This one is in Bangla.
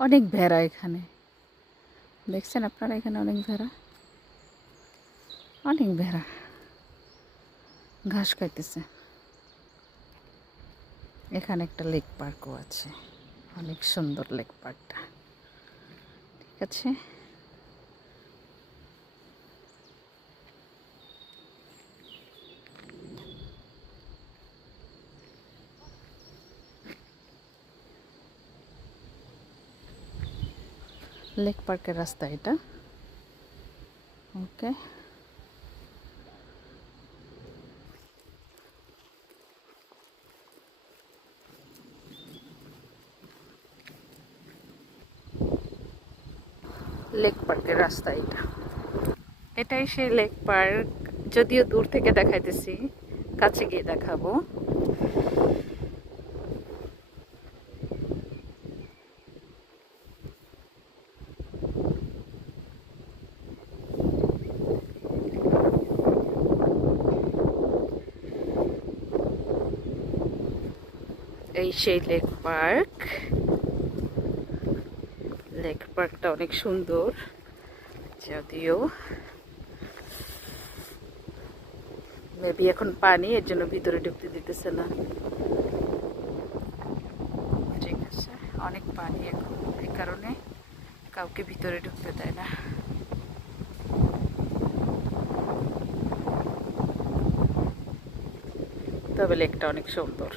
অনেক ভেড়া এখানে দেখছেন আপনারা, এখানে অনেক ভেড়া, অনেক ভেড়া ঘাস খাইতেছে। এখানে একটা লেক পার্কও আছে, অনেক সুন্দর লেক পার্কটা। ঠিক আছে, লেক পার্কের রাস্তা এটা। ওকে, লেক পার্কের রাস্তা এটা। এটাই সেই লেক পার্ক, যদিও দূর থেকে দেখাইতেছি, কাছে গিয়ে দেখাবো। এই সেই লেক পার্ক। লেক পার্কটা অনেক সুন্দর, যদিও মেবি এখন পানি, এর জন্য ভিতরে ঢুকতে দিতেছে না। ঠিক আছে, অনেক পানি এখন, এই কারণে কাউকে ভিতরে ঢুকতে দেয় না। তবে লেকটা অনেক সুন্দর।